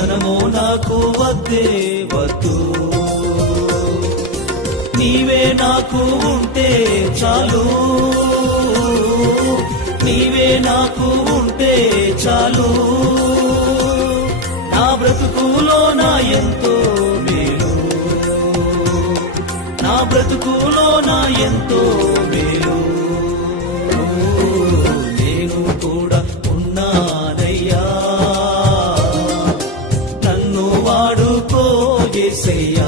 ధనము నాకు వద్దే వద్దు, నీవే నాకు ఉంటే చాలు, నీవే నాకు ఉంటే చాలు. నా బ్రతుకులో నా ఎంతో మేలు, నా బ్రతుకులో నా ఎంతో మేలు. నేను కూడా ఉన్నానయ్యా, నన్ను వాడుకో యేసయ్యా.